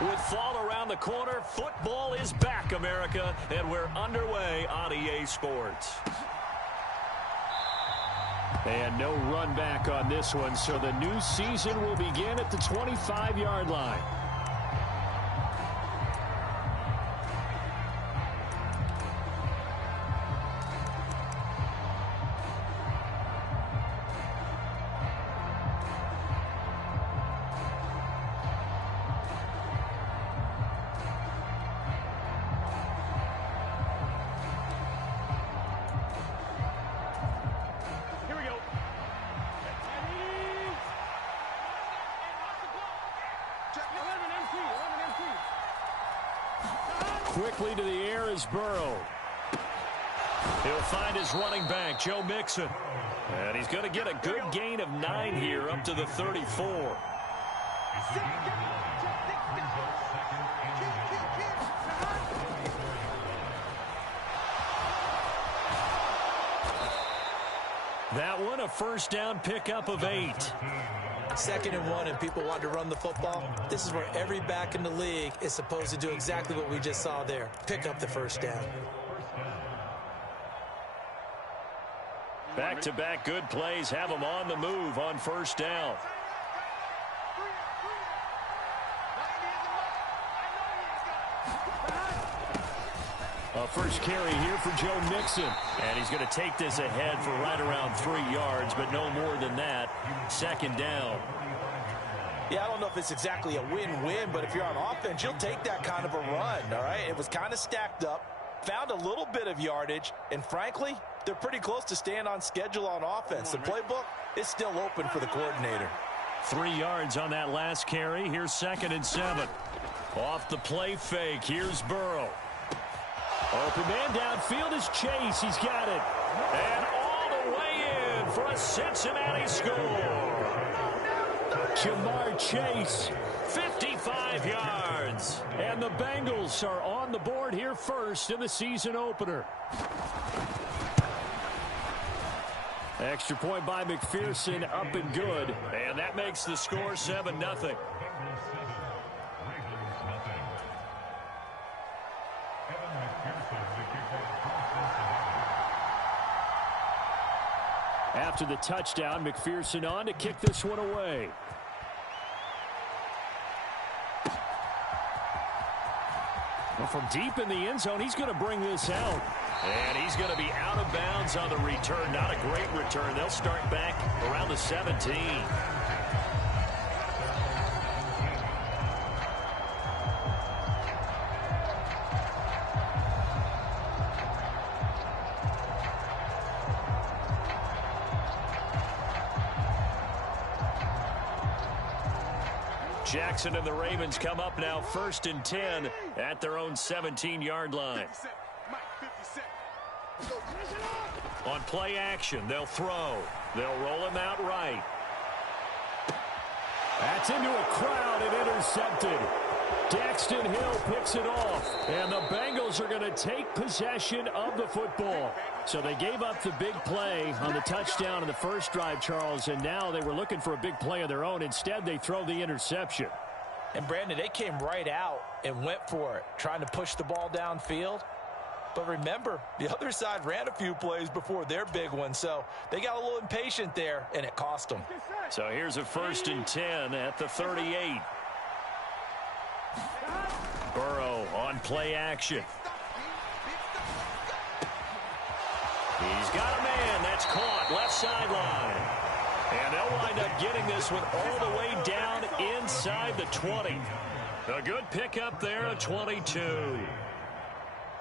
With fall around the corner, football is back, America, and we're underway on EA Sports. And no run back on this one, so the new season will begin at the 25-yard line. Quickly to the air is Burrow. He'll find his running back, Joe Mixon. And he's going to get a good gain of 9 here up to the 34. That one, a first down pickup of 8. 2nd and 1 and people want to run the football. This is where every back in the league is supposed to do exactly what we just saw there. Pick up the first down. Back-to-back good plays have them on the move on first down. First carry here for Joe Mixon. And he's going to take this ahead for right around 3 yards, but no more than that. 2nd down. Yeah, I don't know if it's exactly a win-win, but if you're on offense, you'll take that kind of a run, all right? It was kind of stacked up, found a little bit of yardage, and frankly, they're pretty close to staying on schedule on offense. The playbook is still open for the coordinator. 3 yards on that last carry. Here's 2nd and 7. Off the play fake, here's Burrow. Open man downfield is Chase. He's got it. And all the way in for a Cincinnati score. Jamar Chase, 55 yards. And the Bengals are on the board here first in the season opener. Extra point by McPherson, up and good. And that makes the score 7-0. After the touchdown, McPherson on to kick this one away. Well, from deep in the end zone, he's going to bring this out. And he's going to be out of bounds on the return. Not a great return. They'll start back around the 17. Jackson and the Ravens come up now 1st and 10 at their own 17-yard line. On play action, they'll throw. They'll roll him out right. That's into a crowd and intercepted. Daxton Hill picks it off. And the Bengals are going to take possession of the football. So they gave up the big play on the touchdown in the first drive, Charles, and now they were looking for a big play of their own. Instead, they throw the interception. And, Brandon, they came right out and went for it, trying to push the ball downfield. But remember, the other side ran a few plays before their big one, so they got a little impatient there, and it cost them. So here's a 1st and 10 at the 38. Burrow on play action. He's got a man. That's caught. Left sideline. And they'll wind up getting this one all the way down inside the 20. A good pickup there, a 22.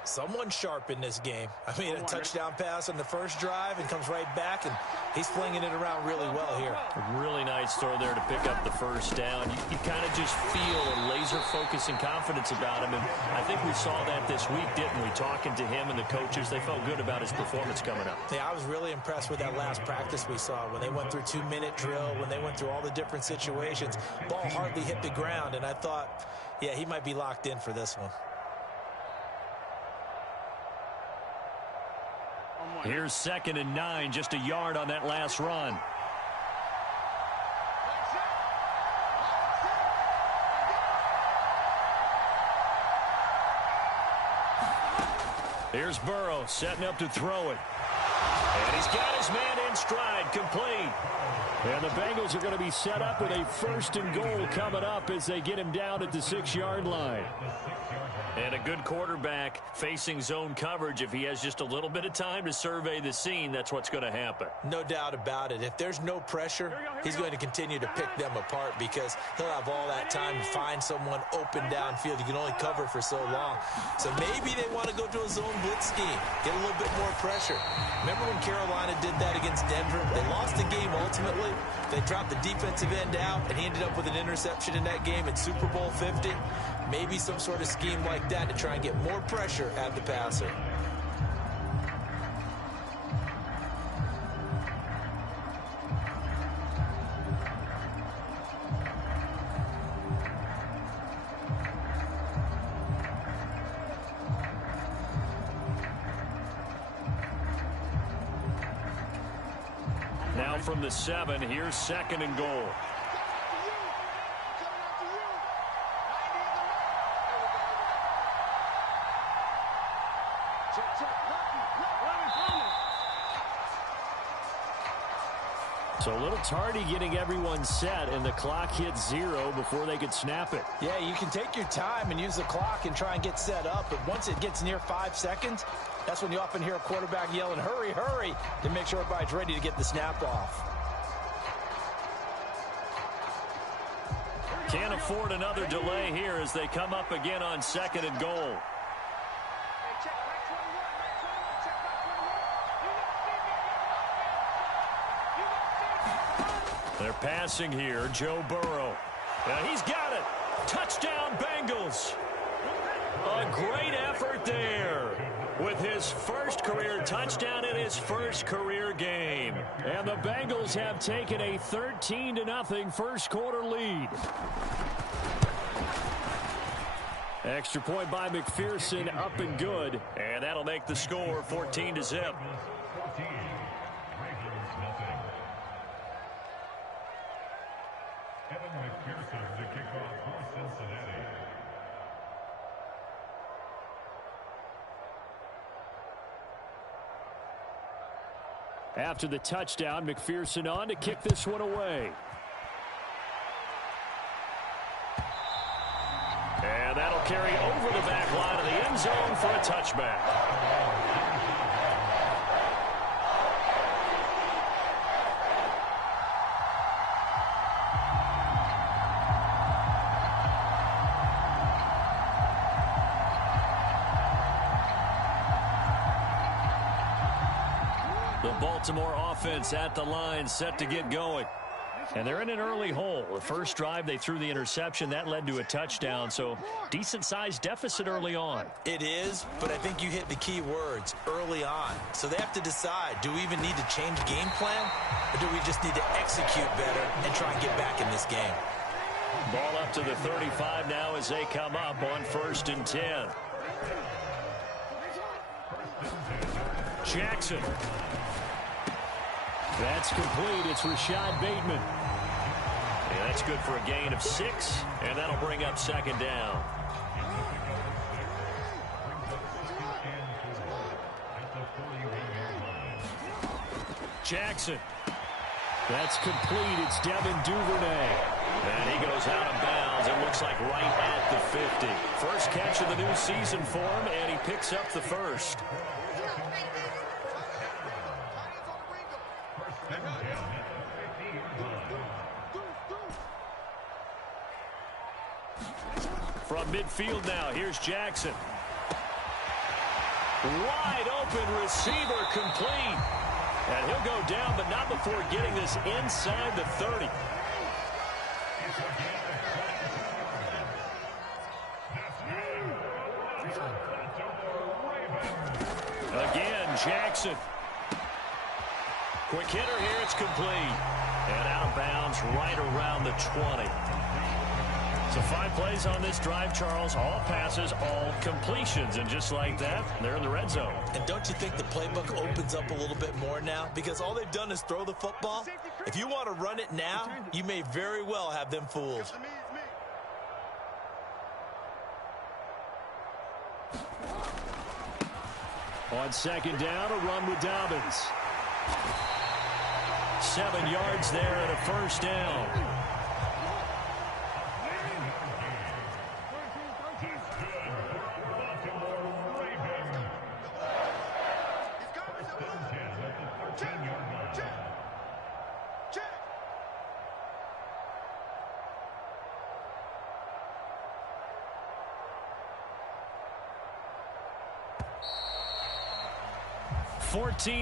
Someone sharp in this game. I mean, a touchdown pass on the first drive and comes right back, and he's flinging it around really well here. A really nice throw there to pick up the first down. You kind of just feel a laser focus and confidence about him, and I think we saw that this week, didn't we? Talking to him and the coaches, they felt good about his performance coming up. Yeah, I was really impressed with that last practice we saw when they went through 2-minute drill, when they went through all the different situations. Ball hardly hit the ground, and I thought, yeah, he might be locked in for this one. Here's 2nd and 9, just a yard on that last run. Here's Burrow setting up to throw it. And he's got his man in stride, complete. And the Bengals are going to be set up with a 1st and goal coming up as they get him down at the 6-yard line. And a good quarterback facing zone coverage. If he has just a little bit of time to survey the scene, that's what's going to happen. No doubt about it. If there's no pressure, he's going to continue to pick them apart because he'll have all that time to find someone open downfield. You can only cover for so long. So maybe they want to go to a zone blitz scheme, get a little bit more pressure. Remember when Carolina did that against Denver? They lost the game ultimately. They dropped the defensive end out, and he ended up with an interception in that game in Super Bowl 50. Maybe some sort of scheme like that to try and get more pressure at the passer. Now from the 7, here's 2nd and goal. So a little tardy getting everyone set, and the clock hits 0 before they could snap it. Yeah, you can take your time and use the clock and try and get set up, but once it gets near 5 seconds, that's when you often hear a quarterback yelling, hurry, hurry, to make sure everybody's ready to get the snap off. Can't afford another delay here as they come up again on 2nd and goal. They're passing here, Joe Burrow. And he's got it. Touchdown, Bengals. A great effort there with his first career touchdown in his first career game. And the Bengals have taken a 13-0 first quarter lead. Extra point by McPherson, up and good. And that'll make the score 14-0. After the touchdown, McPherson on to kick this one away. And that'll carry over the back line of the end zone for a touchback. Baltimore offense at the line, set to get going. And they're in an early hole. The first drive, they threw the interception. That led to a touchdown, so decent-sized deficit early on. It is, but I think you hit the key words, early on. So they have to decide, do we even need to change game plan, or do we just need to execute better and try and get back in this game? Ball up to the 35 now as they come up on 1st and 10. Jackson. That's complete. It's Rashad Bateman. Yeah, that's good for a gain of 6, and that'll bring up 2nd down. Jackson. That's complete. It's Devin Duvernay. And he goes out of bounds. It looks like right at the 50. First catch of the new season for him, and he picks up the first. From midfield now, here's Jackson. Wide open receiver, complete. And he'll go down, but not before getting this inside the 30. Again, Jackson. Quick hitter here, it's complete. And out of bounds right around the 20. So 5 plays on this drive, Charles. All passes, all completions. And just like that, they're in the red zone. And don't you think the playbook opens up a little bit more now? Because all they've done is throw the football. If you want to run it now, you may very well have them fooled. On second down, a run with Dobbins. 7 yards there and a first down.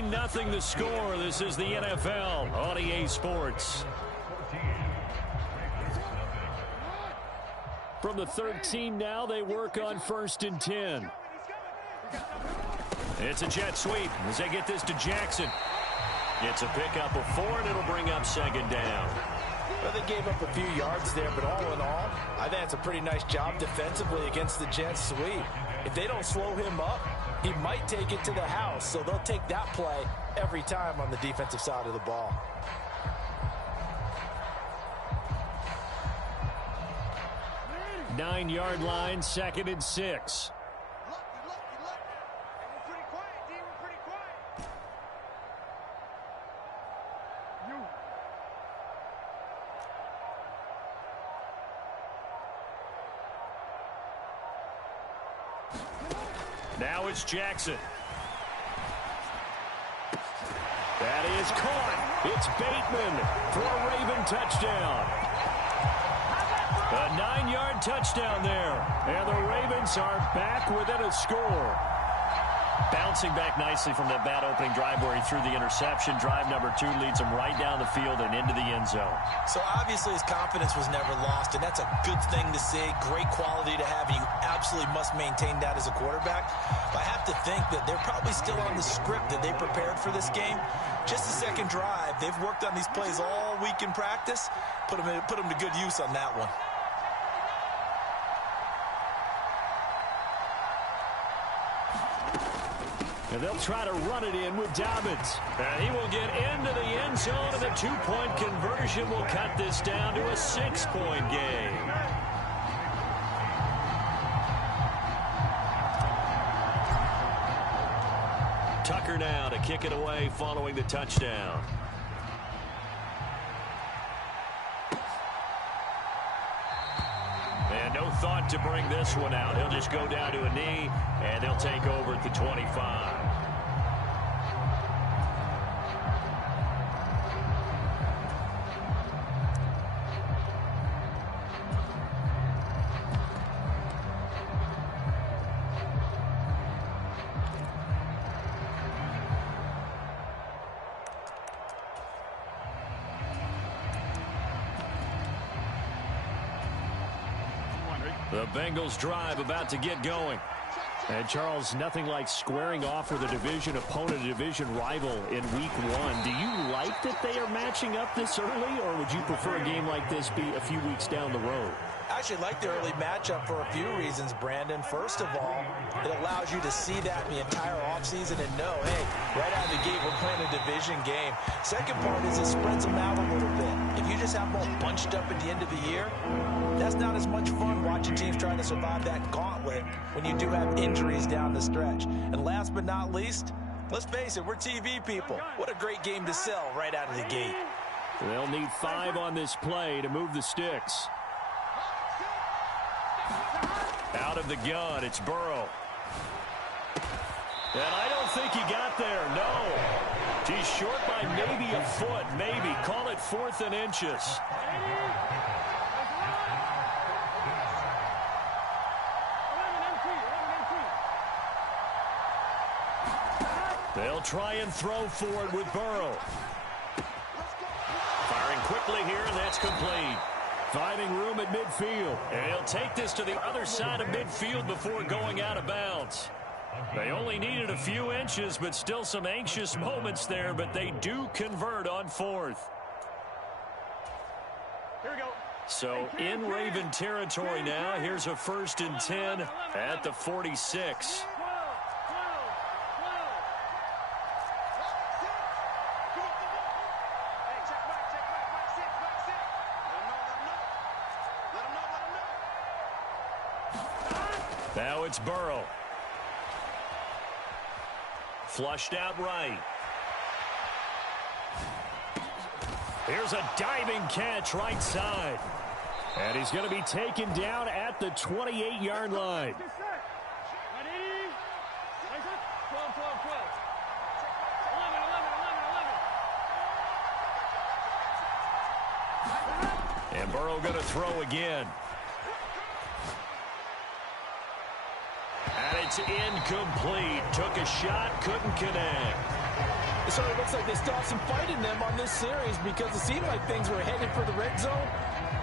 Nothing the score. This is the NFL on EA Sports. From the 13 now, they work on 1st and 10. It's a jet sweep as they get this to Jackson. It's a pickup of 4, and it'll bring up 2nd down. Well, they gave up a few yards there, but all in all, I think it's a pretty nice job defensively against the jet sweep. If they don't slow him up, he might take it to the house, so they'll take that play every time on the defensive side of the ball. Nine-yard line, 2nd and 6. Now it's Jackson. That is caught. It's Bateman for a Raven touchdown. A 9-yard touchdown there. And the Ravens are back within a score. Bouncing back nicely from that bad opening drive where he threw the interception. Drive number 2 leads him right down the field and into the end zone. So obviously his confidence was never lost, and that's a good thing to see. Great quality to have, and you absolutely must maintain that as a quarterback. But I have to think that they're probably still on the script that they prepared for this game. Just the second drive. They've worked on these plays all week in practice. Put them to good use on that one. And they'll try to run it in with Dobbins. And he will get into the end zone, and the 2-point conversion will cut this down to a 6-point game. Tucker now to kick it away following the touchdown. And no thought to bring this one out. He'll just go down to a knee, and they'll take over at the 25. The Bengals drive about to get going. And Charles, nothing like squaring off with a division opponent, a division rival in week 1. Do you like that they are matching up this early, or would you prefer a game like this be a few weeks down the road? I actually like the early matchup for a few reasons, Brandon. First of all, it allows you to see that in the entire offseason and know, hey, right out of the gate, we're playing a division game. Second part is it spreads them out a little bit. If you just have them all bunched up at the end of the year, that's not as much fun watching teams trying to survive that gauntlet when you do have injuries down the stretch. And last but not least, let's face it, we're TV people. What a great game to sell right out of the gate. They'll need 5 on this play to move the sticks. Out of the gun, it's Burrow. And I don't think he got there, no. He's short by maybe a foot, maybe. Call it 4th and inches. They'll try and throw for it with Burrow. Firing quickly here, and that's complete. Finding room at midfield. And he'll take this to the other side of midfield before going out of bounds. They only needed a few inches, but still some anxious moments there, but they do convert on 4th. Here we go. So in Raven territory now, here's a 1st and 10 at the 46. Now it's Burrow. Flushed out right. Here's a diving catch right side. And he's going to be taken down at the 28-yard line. And Burrow going to throw again. And it's incomplete. Took a shot, couldn't connect. It certainly looks like they still have some fight in them on this series because it seemed like things were headed for the red zone.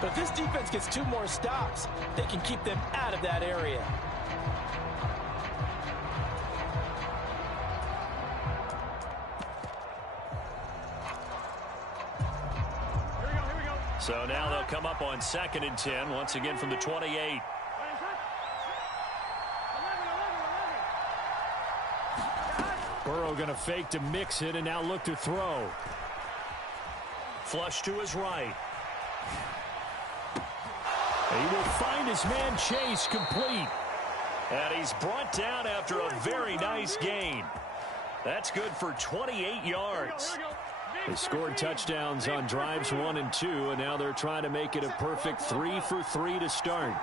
But if this defense gets 2 more stops, they can keep them out of that area. So now they'll come up on 2nd and 10, once again from the 28. Burrow going to fake to mix it and now look to throw. Flush to his right. He will find his man Chase complete. And he's brought down after a very nice gain. That's good for 28 yards. They scored touchdowns on drives 1 and 2, and now they're trying to make it a perfect 3 for 3 to start.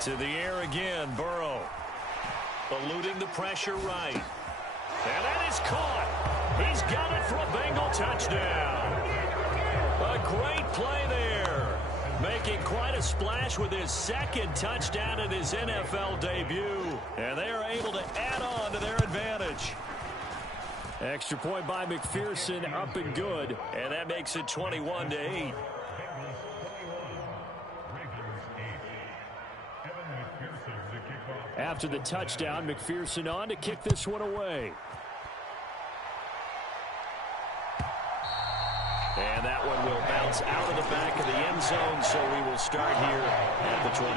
To the air again, Burrow. Eluding the pressure right. And that is caught. He's got it for a Bengal touchdown. A great play there. Making quite a splash with his 2nd touchdown in his NFL debut. And they are able to add on to their advantage. Extra point by McPherson, up and good. And that makes it 21-8. After the touchdown, McPherson on to kick this one away. And that one will bounce out of the back of the end zone, so we will start here at the 25.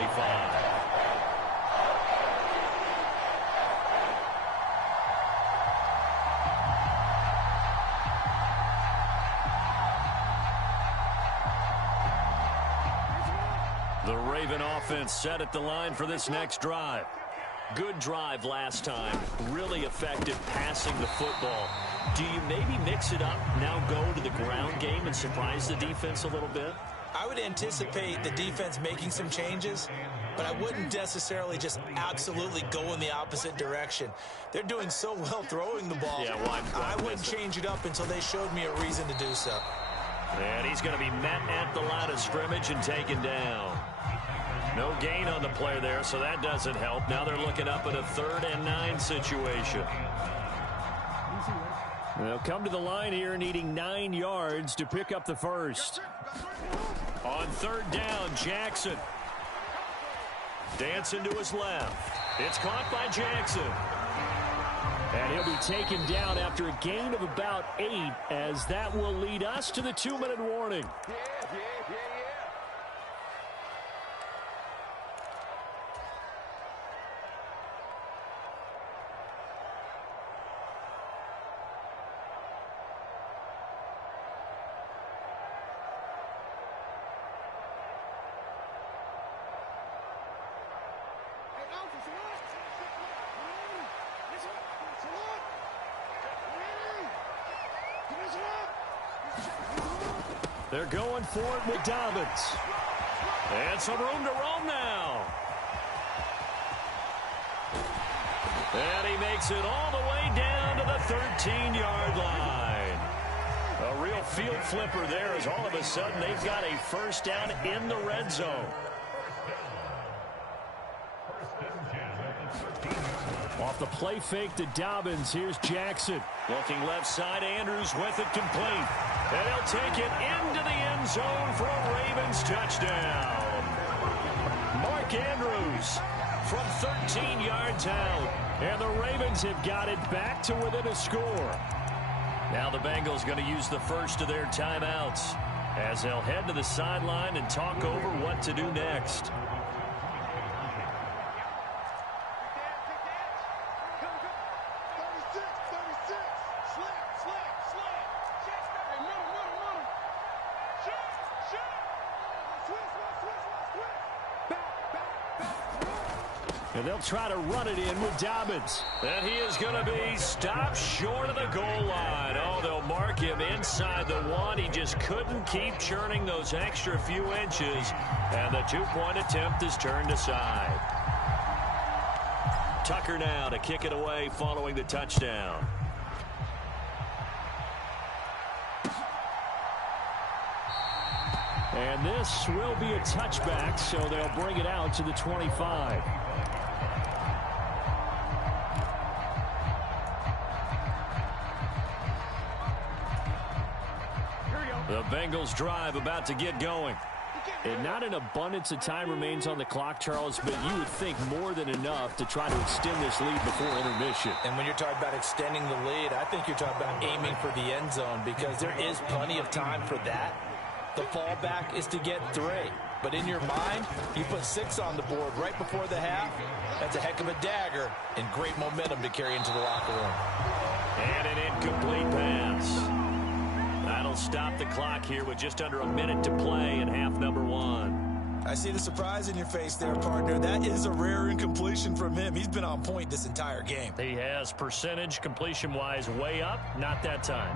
The Raven offense set at the line for this next drive. Good drive last time. Really effective passing the football. Do you maybe mix it up, now go to the ground game and surprise the defense a little bit? I would anticipate the defense making some changes, but I wouldn't necessarily just absolutely go in the opposite direction. They're doing so well throwing the ball. Yeah, why I wouldn't change it up until they showed me a reason to do so. And he's going to be met at the line of scrimmage and taken down. No gain on the play there, so that doesn't help. Now they're looking up at a 3rd and 9 situation. They'll come to the line here needing 9 yards to pick up the first. On 3rd down, Jackson. Dancing to his left. It's caught by Jackson. And he'll be taken down after a gain of about 8, as that will lead us to the 2-minute warning. They're going for it with Dobbins. And some room to roam now. And he makes it all the way down to the 13-yard line. A real field flipper there, as all of a sudden they've got a first down in the red zone. Off the play fake to Dobbins, here's Jackson. Looking left side, Andrews with it complete. And he'll take it into the end zone for a Ravens touchdown. Mark Andrews from 13 yards out. And the Ravens have got it back to within a score. Now the Bengals going to use the first of their timeouts as they'll head to the sideline and talk over what to do next. And they'll try to run it in with Dobbins. And he is going to be stopped short of the goal line. Oh, they'll mark him inside the one. He just couldn't keep churning those extra few inches. And the two-point attempt is turned aside. Tucker now to kick it away following the touchdown. And this will be a touchback, so they'll bring it out to the 25. The Bengals drive about to get going. And not an abundance of time remains on the clock, Charles, but you would think more than enough to try to extend this lead before intermission. And when you're talking about extending the lead, I think you're talking about aiming for the end zone because there is plenty of time for that. The fallback is to get 3. But in your mind, you put 6 on the board right before the half. That's a heck of a dagger and great momentum to carry into the locker room. And an incomplete pass. That'll stop the clock here with just under a minute to play in half number 1. I see the surprise in your face there, partner. That is a rare incompletion from him. He's been on point this entire game. He has percentage completion-wise way up, not that time.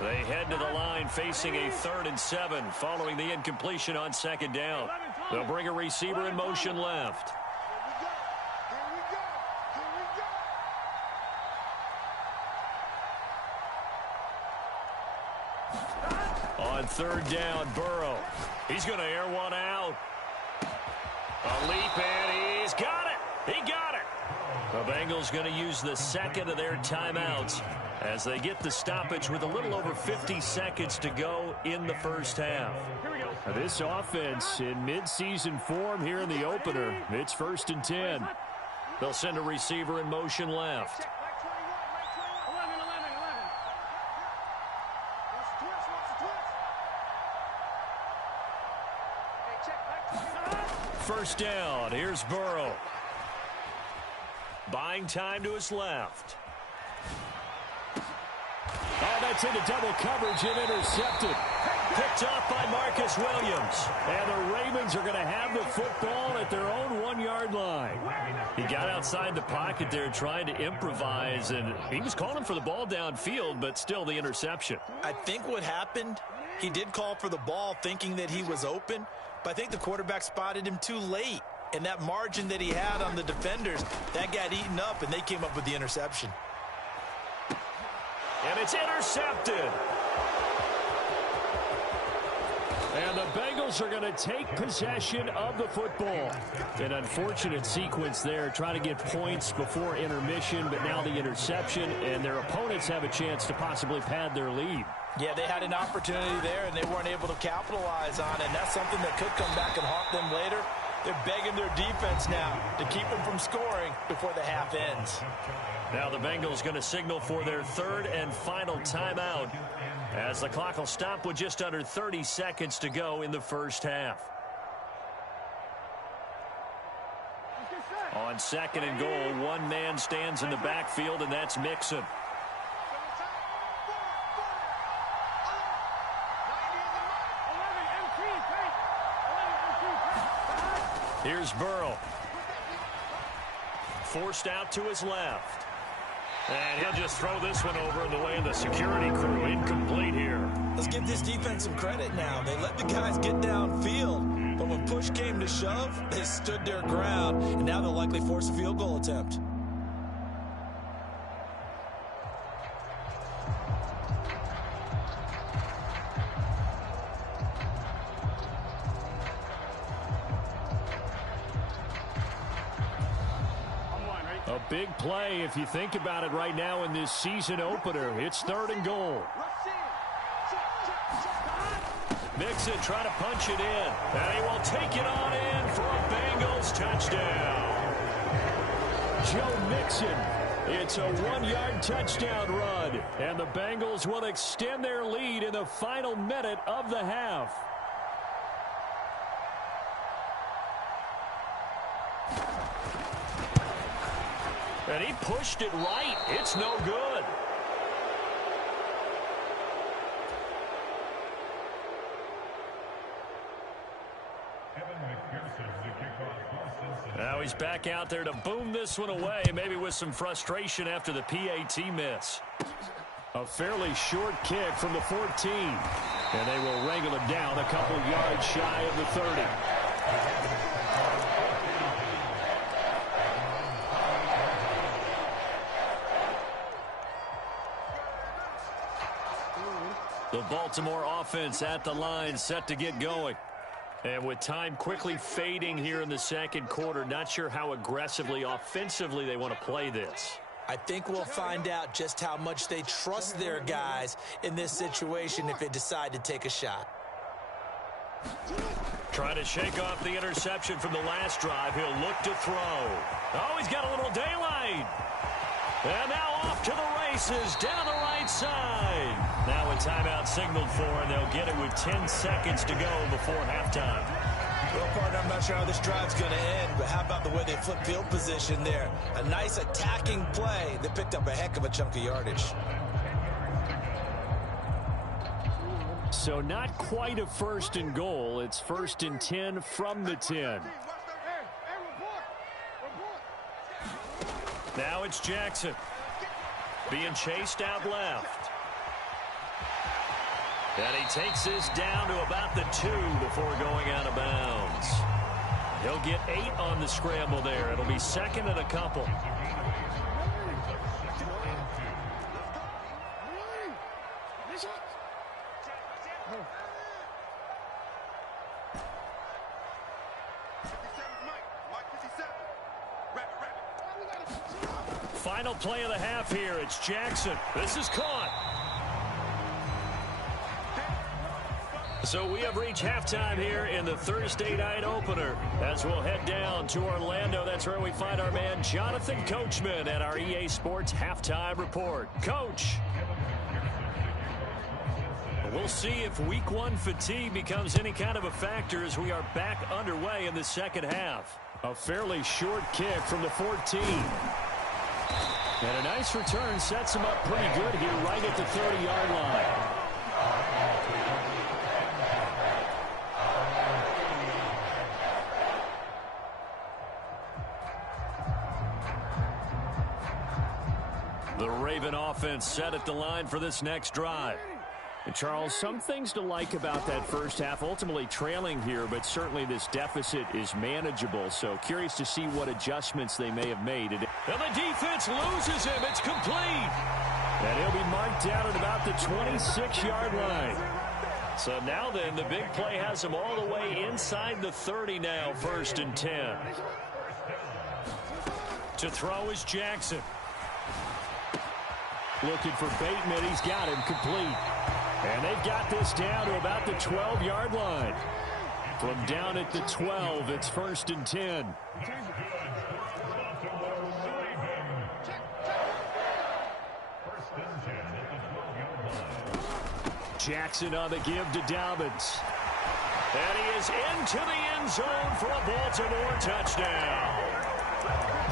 They head to the line facing a 3rd and 7 following the incompletion on 2nd down. They'll bring a receiver in motion left. On 3rd down, Burrow. He's going to air one out. A leap, and he's got it. He got it. The Bengals going to use the 2nd of their timeouts as they get the stoppage with a little over 50 seconds to go in the first half. This offense in midseason form here in the opener. It's 1st and 10. They'll send a receiver in motion left. First down. Here's Burrow. Buying time to his left. Oh, that's into double coverage and intercepted. Picked off by Marcus Williams. And the Ravens are going to have the football at their own 1-yard line. He got outside the pocket there trying to improvise, and he was calling for the ball downfield, but still the interception. I think what happened, he did call for the ball thinking that he was open, but I think the quarterback spotted him too late. And that margin that he had on the defenders, that got eaten up, and they came up with the interception. And it's intercepted. And the Bengals are going to take possession of the football. An unfortunate sequence there, trying to get points before intermission, but now the interception, and their opponents have a chance to possibly pad their lead. Yeah, they had an opportunity there, and they weren't able to capitalize on it, and that's something that could come back and haunt them later. They're begging their defense now to keep them from scoring before the half ends. Now the Bengals going to signal for their 3rd and final timeout as the clock will stop with just under 30 seconds to go in the first half. On 2nd and goal, one man stands in the backfield, and that's Mixon. Here's Burrow. Forced out to his left. And he'll just throw this one over in the way of the security crew. Incomplete here. Let's give this defense some credit now. They let the guys get downfield, but when push came to shove, they stood their ground, and now they'll likely force a field goal attempt. A big play if you think about it right now in this season opener. It's 3rd and goal. Mixon trying to punch it in. And he will take it on in for a Bengals touchdown. Joe Mixon. It's a 1-yard touchdown run. And the Bengals will extend their lead in the final minute of the half. And he pushed it right. It's no good. Now he's back out there to boom this one away, maybe with some frustration after the PAT miss. A fairly short kick from the 14. And they will wrangle it down a couple yards shy of the 30. The Baltimore offense at the line, set to get going. And with time quickly fading here in the second quarter, not sure how aggressively, offensively they want to play this. I think we'll find out just how much they trust their guys in this situation if they decide to take a shot. Trying to shake off the interception from the last drive. He'll look to throw. Oh, he's got a little daylight. And now off to the races down the right side. Now a timeout signaled for, and they'll get it with 10 seconds to go before halftime. Well, partner, I'm not sure how this drive's going to end, but how about the way they flip field position there? A nice attacking play that picked up a heck of a chunk of yardage. So not quite a first and goal. It's first and 10 from the 10. Now it's Jackson being chased out left. And he takes this down to about the 2 before going out of bounds. He'll get 8 on the scramble there. It'll be second and a couple. Final play of the half here. It's Jackson. This is caught. So we have reached halftime here in the Thursday night opener as we'll head down to Orlando. That's where we find our man Jonathan Coachman at our EA Sports Halftime Report. Coach. We'll see if week 1 fatigue becomes any kind of a factor as we are back underway in the second half. A fairly short kick from the 14. And a nice return sets him up pretty good here right at the 30-yard line. The Raven offense set at the line for this next drive. And Charles, some things to like about that first half. Ultimately trailing here, but certainly this deficit is manageable. So curious to see what adjustments they may have made. And the defense loses him. It's complete. And he'll be marked down at about the 26-yard line. So now then, the big play has him all the way inside the 30 now, first and 10. To throw is Jackson. Looking for Bateman. He's got him complete. And they've got this down to about the 12-yard line. From down at the 12, it's first and 10. Jackson on the give to Dobbins. And he is into the end zone for a Baltimore touchdown.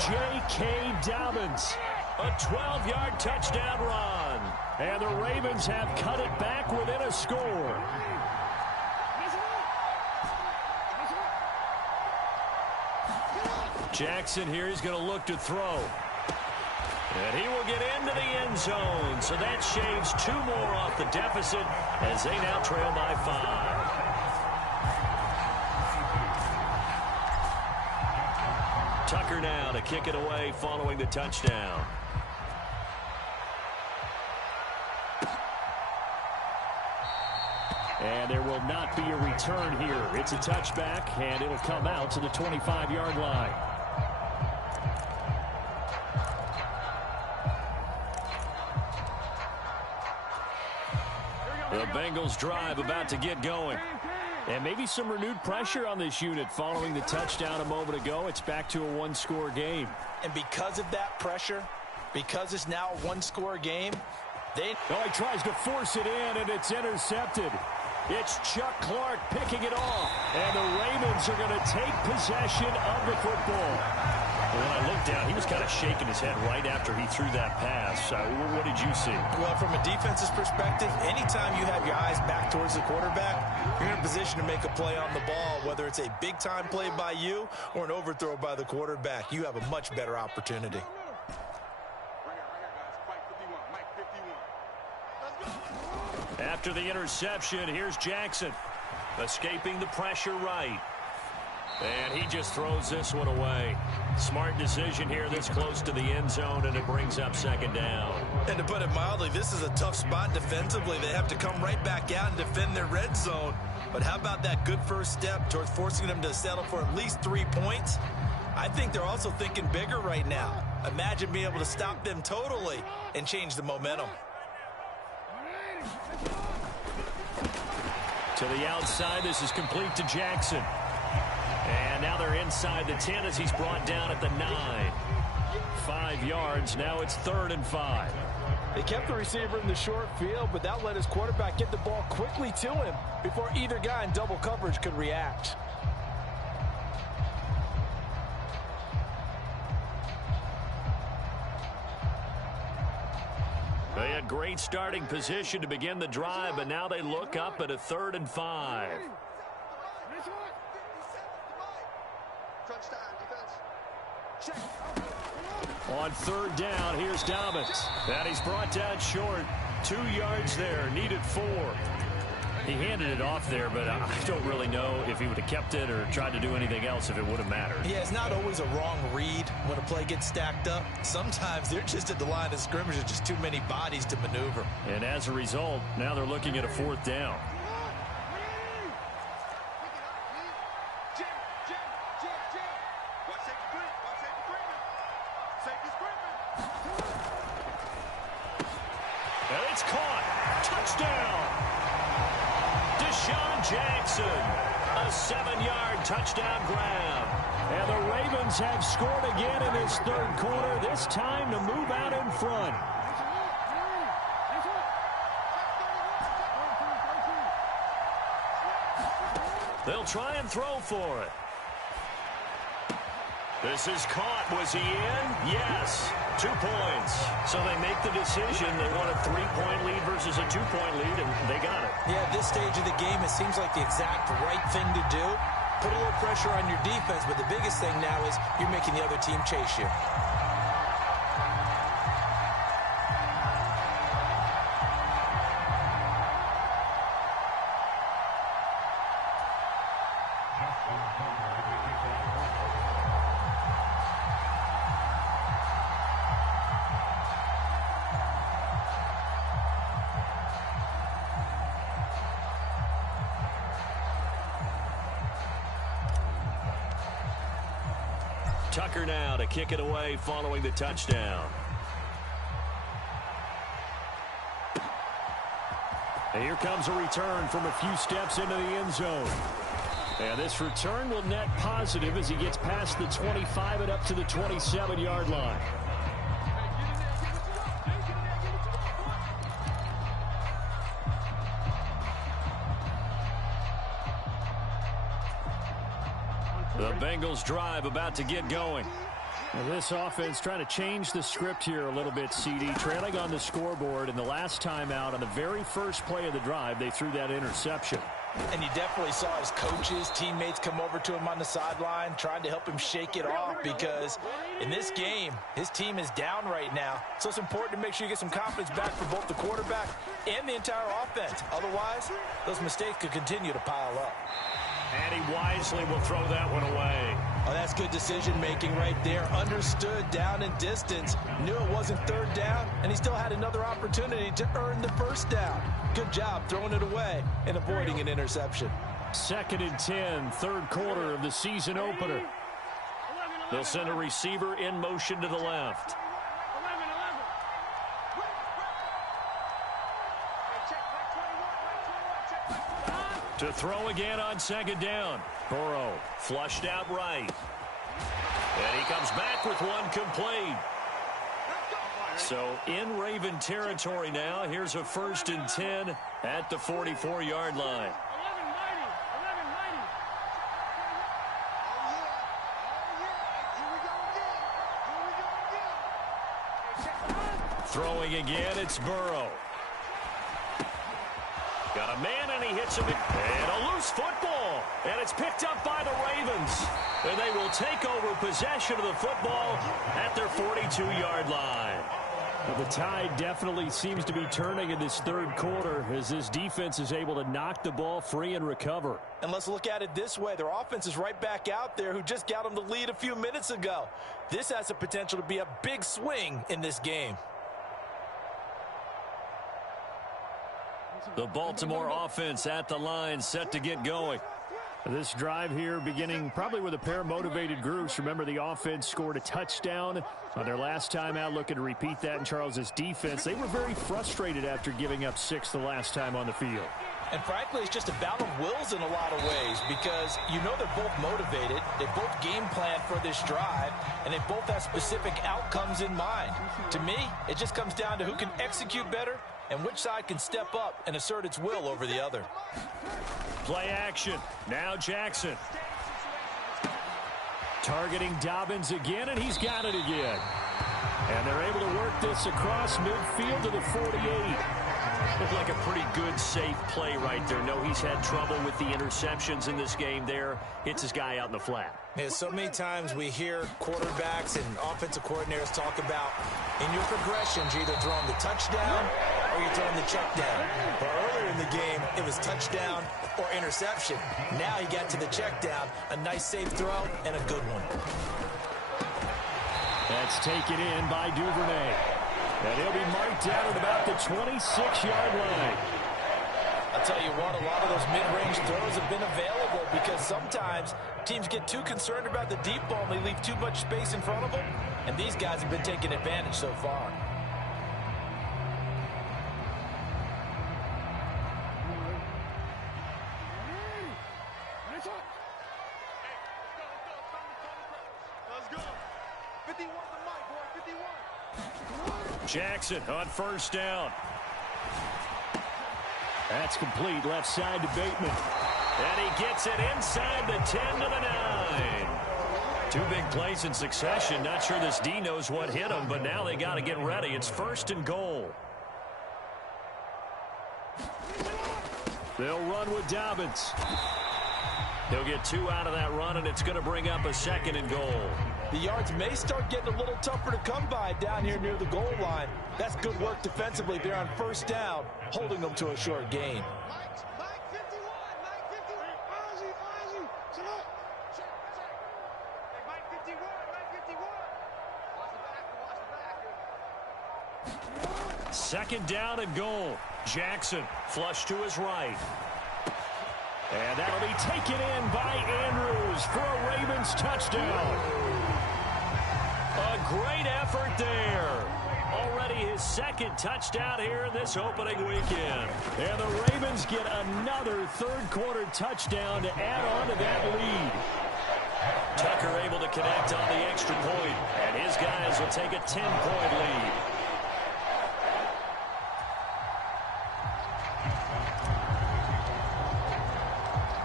J.K. Dobbins. A 12-yard touchdown run. And the Ravens have cut it back within a score. Jackson here is going to look to throw. And he will get into the end zone. So that shaves 2 more off the deficit as they now trail by 5. Tucker now to kick it away following the touchdown. And there will not be a return here. It's a touchback, and it'll come out to the 25-yard line. The Bengals drive about to get going. And maybe some renewed pressure on this unit following the touchdown a moment ago. It's back to a 1-score game. And because of that pressure, because it's now a 1-score game, he tries to force it in, and it's intercepted. It's Chuck Clark picking it off. And the Ravens are going to take possession of the football. When I looked down, he was kind of shaking his head right after he threw that pass. What did you see? Well, from a defense's perspective, anytime you have your eyes back towards the quarterback, you're in a position to make a play on the ball, whether it's a big-time play by you or an overthrow by the quarterback. You have a much better opportunity. After the interception, here's Jackson. Escaping the pressure right. And he just throws this one away. Smart decision here this close to the end zone, and it brings up second down. And to put it mildly, this is a tough spot defensively. They have to come right back out and defend their red zone. But how about that good first step towards forcing them to settle for at least 3 points? I think they're also thinking bigger right now. Imagine being able to stop them totally and change the momentum. To the outside, this is complete to Jackson. And now they're inside the 10 as he's brought down at the 9. 5 yards, now it's 3rd and 5. They kept the receiver in the short field, but that let his quarterback get the ball quickly to him before either guy in double coverage could react. They had great starting position to begin the drive, but now they look up at a 3rd and 5. On 3rd down, here's Dobbins. And he's brought down short. 2 yards there, needed 4. He handed it off there, but I don't really know if he would have kept it or tried to do anything else if it would have mattered. Yeah, it's not always a wrong read when a play gets stacked up. Sometimes they're just at the line of scrimmage with just too many bodies to maneuver. And as a result, now they're looking at a 4th down. And it's caught. Touchdown. Jackson, a 7-yard touchdown grab. And the Ravens have scored again in this 3rd quarter, this time to move out in front. They'll try and throw for it. This is caught. Was he in? Yes. 2 points. So they make the decision. They want a 3-point lead versus a 2-point lead, and they got it. Yeah, at this stage of the game, it seems like the exact right thing to do. Put a little pressure on your defense, but the biggest thing now is you're making the other team chase you. Tucker now to kick it away following the touchdown. And here comes a return from a few steps into the end zone. And this return will net positive as he gets past the 25 and up to the 27-yard line. The Bengals drive about to get going. Well, this offense trying to change the script here a little bit, CD. Trailing on the scoreboard, and the last time out on the very first play of the drive, they threw that interception. And you definitely saw his coaches, teammates come over to him on the sideline, trying to help him shake it off because in this game, his team is down right now. So it's important to make sure you get some confidence back for both the quarterback and the entire offense. Otherwise, those mistakes could continue to pile up. And he wisely will throw that one away. Oh, that's good decision-making right there. Understood down and distance. Knew it wasn't 3rd down, and he still had another opportunity to earn the 1st down. Good job throwing it away and avoiding an interception. 2nd and 10, 3rd quarter of the season opener. They'll send a receiver in motion to the left. To throw again on 2nd down. Burrow flushed out right. And he comes back with one complete. So in Raven territory now. Here's a 1st and 10 at the 44-yard line. Throwing again, it's Burrow. Got a man, and he hits him. And a loose football. And it's picked up by the Ravens. And they will take over possession of the football at their 42-yard line. Well, the tide definitely seems to be turning in this third quarter as this defense is able to knock the ball free and recover. And let's look at it this way. Their offense is right back out there who just got them the lead a few minutes ago. This has the potential to be a big swing in this game. The Baltimore offense at the line, set to get going. This drive here beginning probably with a pair of motivated groups. Remember, the offense scored a touchdown on their last time out, looking to repeat that in Charles's defense. They were very frustrated after giving up 6 the last time on the field. And frankly, it's just a battle of wills in a lot of ways because you know they're both motivated. They both game plan for this drive, and they both have specific outcomes in mind. To me, it just comes down to who can execute better and which side can step up and assert its will over the other. Play action. Now Jackson. Targeting Dobbins again, and he's got it again. And they're able to work this across midfield to the 48. Looked like a pretty good, safe play right there. No, he's had trouble with the interceptions in this game there. Hits his guy out in the flat. Yeah, so many times we hear quarterbacks and offensive coordinators talk about in your progressions, you're either throwing the touchdown or you're throwing the check down. But earlier in the game, it was touchdown or interception. Now he got to the check down, a nice safe throw, and a good one. That's taken in by Duvernay. And he'll be marked down at about the 26-yard line. I'll tell you what, a lot of those mid-range throws have been available because sometimes teams get too concerned about the deep ball and they leave too much space in front of them. And these guys have been taking advantage so far. Jackson on first down. That's complete left side to Bateman. And he gets it inside the 10 to the 9. Two big plays in succession. Not sure this D knows what hit him, but now they got to get ready. It's 1st and goal. They'll run with Dobbins. He'll get 2 out of that run, and it's going to bring up a 2nd and goal. The yards may start getting a little tougher to come by down here near the goal line. That's good work defensively. They're on first down, holding them to a short gain. Second down and goal. Jackson flush to his right. And that'll be taken in by Andrews for a Ravens touchdown. A great effort there. Already his 2nd touchdown here in this opening weekend. And the Ravens get another third-quarter touchdown to add on to that lead. Tucker able to connect on the extra point, and his guys will take a 10-point lead.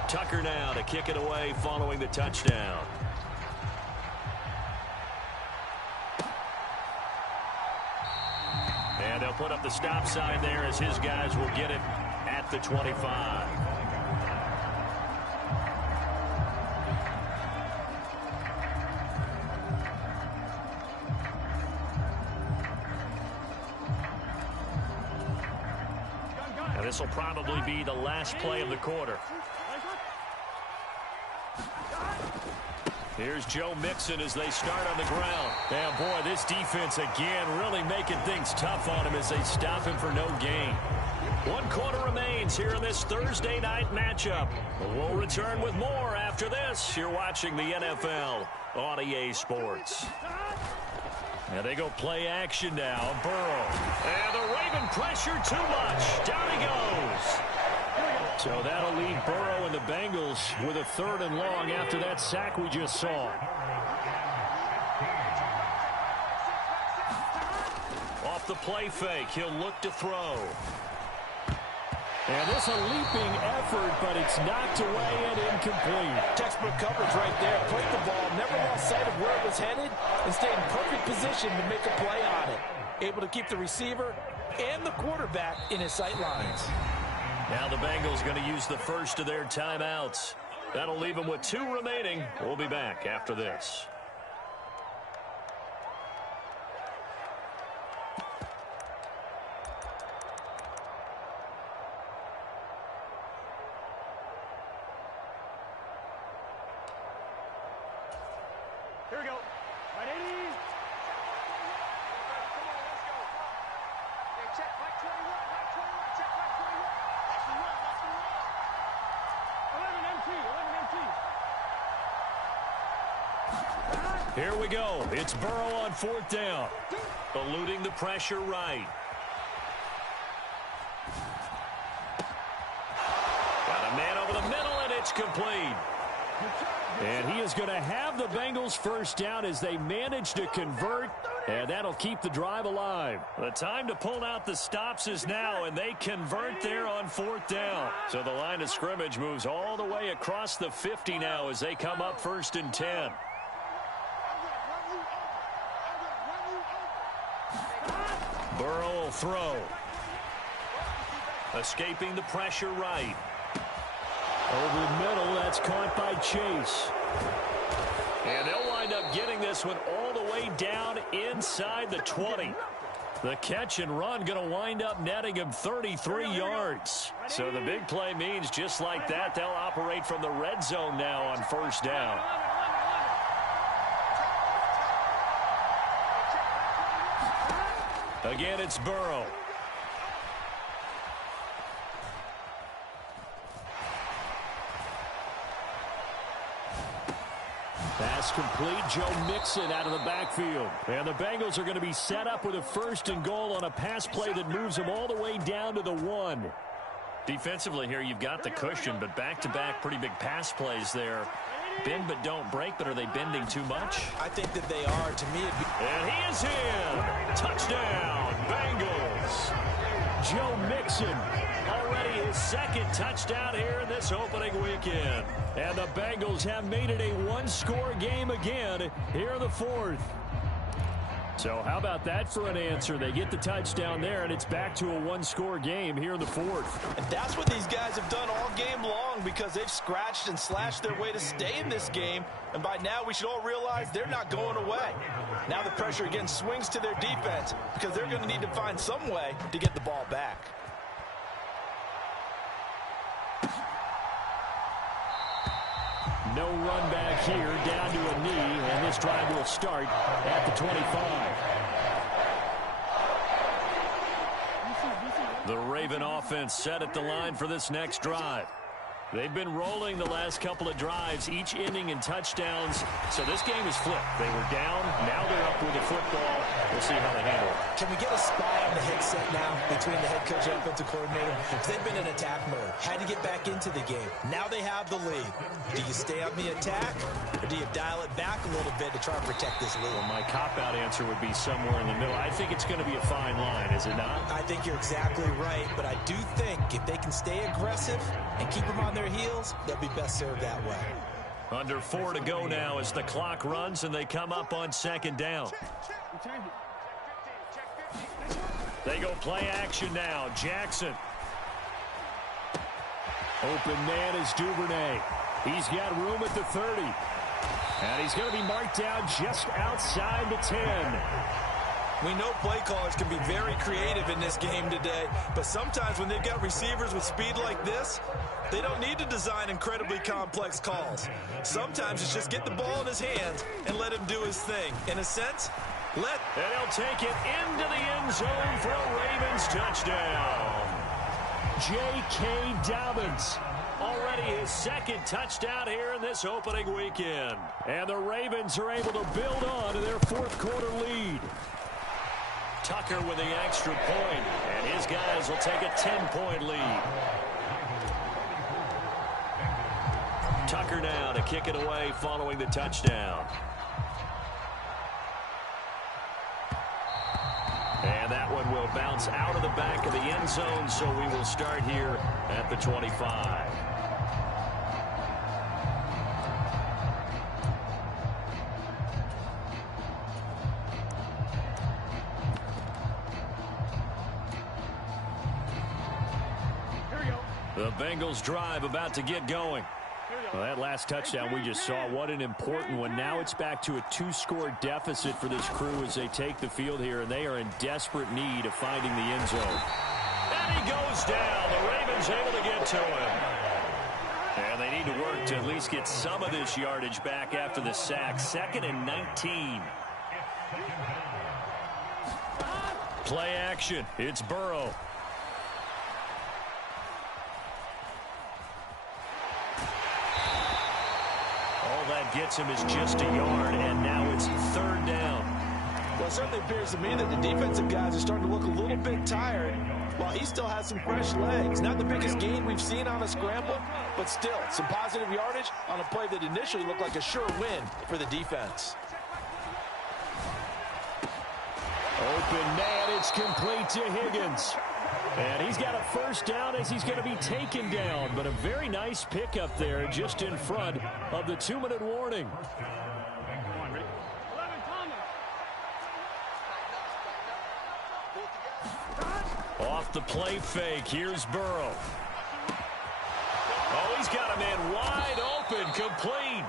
Tucker now to kick it away following the touchdown. And they'll put up the stop sign there as his guys will get it at the 25. And this will probably be the last play of the quarter. Here's Joe Mixon as they start on the ground. And boy, this defense again really making things tough on him as they stop him for no gain. 1 quarter remains here in this Thursday night matchup. We'll return with more after this. You're watching the NFL on EA Sports. And they go play action now. Burrow. And the Raven pressure too much. Down he goes. So that'll leave Burrow and the Bengals with a 3rd and long after that sack we just saw. Off the play fake, he'll look to throw. And this a leaping effort, but it's knocked away and incomplete. Textbook coverage right there. Played the ball, never lost sight of where it was headed, and stayed in perfect position to make a play on it. able to keep the receiver and the quarterback in his sight lines. Now the Bengals going to use the first of their timeouts. That'll leave them with 2 remaining. We'll be back after this. Here we go. Right 80. Come on, let's go. Okay, check right 21, right 21. Check right 21. Watch the run, watch the run. 11 MT, 11 MT. Here we go. It's Burrow on 4th down. Eluding the pressure right. Got a man over the middle, and it's complete. And he is going to have the Bengals first down as they manage to convert, and that'll keep the drive alive. The time to pull out the stops is now, and they convert there on 4th down. So the line of scrimmage moves all the way across the 50 now as they come up 1st and 10. Burrow will throw. Escaping the pressure right. Over the middle, that's caught by Chase. And they'll wind up getting this one all the way down inside the 20. The catch and run going to wind up netting him 33 yards. So the big play means just like that, they'll operate from the red zone now on 1st down. Again, it's Burrow. Pass complete. Joe Mixon out of the backfield. And the Bengals are going to be set up with a 1st and goal on a pass play that moves them all the way down to the 1. Defensively here, you've got the cushion, but back-to-back pretty big pass plays there. Bend but don't break, but are they bending too much? I think that they are. To me, and he is in. Touchdown, Bengals. Joe Mixon, already his 2nd touchdown here in this opening weekend. And the Bengals have made it a 1-score game again here in the 4th. So how about that for an answer? They get the touchdown there, and it's back to a 1-score game here in the 4th. And that's what these guys have done all game long, because they've scratched and slashed their way to stay in this game. And by now, we should all realize they're not going away. Now the pressure again swings to their defense, because they're going to need to find some way to get the ball back. No run back here, down to a knee, and this drive will start at the 25. The Raven offense set at the line for this next drive. They've been rolling the last couple of drives, each ending in touchdowns. So this game is flipped. They were down. Now they're up with the football. We'll see how they handle it. Can we get a spy on the headset now between the head coach and offensive coordinator? They've been in attack mode. Had to get back into the game. Now they have the lead. Do you stay on the attack, or do you dial it back a little bit to try and protect this lead? Well, my cop-out answer would be somewhere in the middle. I think it's going to be a fine line, is it not? I think you're exactly right, but I do think if they can stay aggressive and keep them on their heels, they'll be best served that way. Under 4 to go now as the clock runs and they come up on 2nd down. They go play action now. Jackson. Open man is Duvernay. He's got room at the 30. And he's going to be marked down just outside the 10. We know play callers can be very creative in this game today, but sometimes when they've got receivers with speed like this, they don't need to design incredibly complex calls. Sometimes it's just get the ball in his hands and let him do his thing. In a sense, and he'll take it into the end zone for a Ravens touchdown. J.K. Dobbins. Already his 2nd touchdown here in this opening weekend. And the Ravens are able to build on to their 4th quarter lead. Tucker with the extra point, and his guys will take a 10-point lead. Tucker now to kick it away following the touchdown. And that one will bounce out of the back of the end zone, so we will start here at the 25. The Bengals drive about to get going. Well, that last touchdown we just saw, what an important one. Now it's back to a 2-score deficit for this crew as they take the field here, and they are in desperate need of finding the end zone. And he goes down. The Ravens able to get to him. And they need to work to at least get some of this yardage back after the sack. 2nd and 19. Play action. It's Burrow. All that gets him is just a yard, and now it's 3rd down. Well, it certainly appears to me that the defensive guys are starting to look a little bit tired while he still has some fresh legs. Not the biggest gain we've seen on a scramble, but still some positive yardage on a play that initially looked like a sure win for the defense. Open man, it's complete to Higgins. And he's got a 1st down as he's going to be taken down. But a very nice pickup there just in front of the 2-minute warning. Off the play fake, here's Burrow. Oh, he's got a man wide open, complete.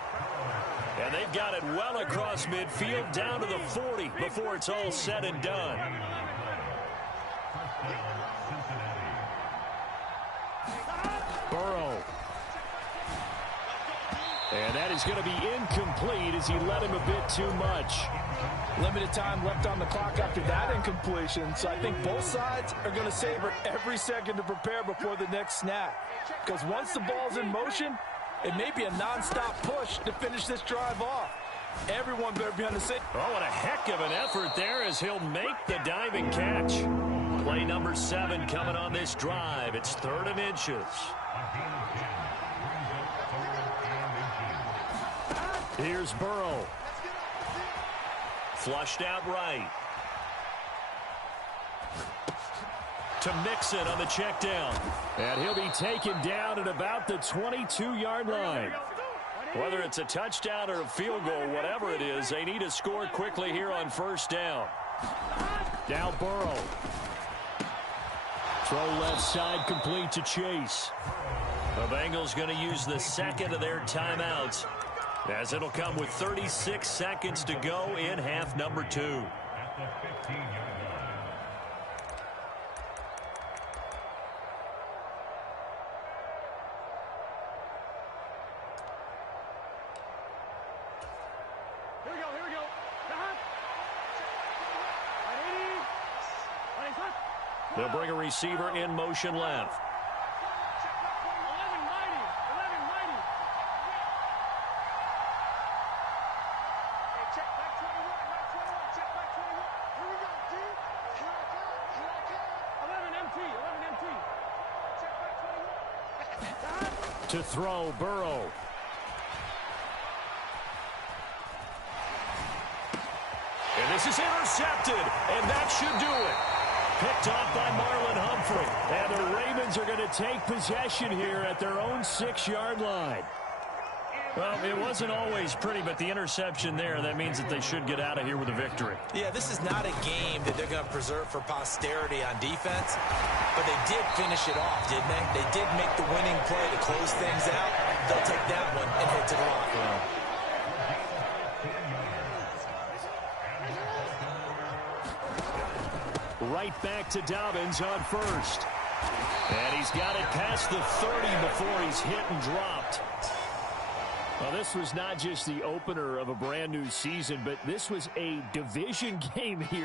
And they've got it well across midfield, down to the 40 before it's all said and done. Burrow. And that is going to be incomplete as he let him a bit too much. Limited time left on the clock after that incompletion, so I think both sides are going to savor every second to prepare before the next snap. Because once the ball's in motion, it may be a nonstop push to finish this drive off. Everyone better be on the same. Oh, what a heck of an effort there as he'll make the diving catch. Play number 7 coming on this drive. It's 3rd and inches. Here's Burrow. Flushed out right. To Mixon on the check down. And he'll be taken down at about the 22-yard line. Whether it's a touchdown or a field goal, whatever it is, they need to score quickly here on 1st down. Now Burrow. Throw left side complete to Chase. The Bengals going to use the 2nd of their timeouts, as it'll come with 36 seconds to go in half number 2. Here we go. They'll bring a receiver in motion left. To throw, Burrow. And this is intercepted, and that should do it. Picked off by Marlon Humphrey. And the Ravens are going to take possession here at their own 6-yard line. Well, it wasn't always pretty, but the interception there, that means that they should get out of here with a victory. Yeah, this is not a game that they're going to preserve for posterity on defense, but they did finish it off, didn't they? They did make the winning play to close things out. They'll take that one and head to the locker room. Right back to Dobbins on 1st. And he's got it past the 30 before he's hit and dropped. Well, this was not just the opener of a brand new season, but this was a division game here.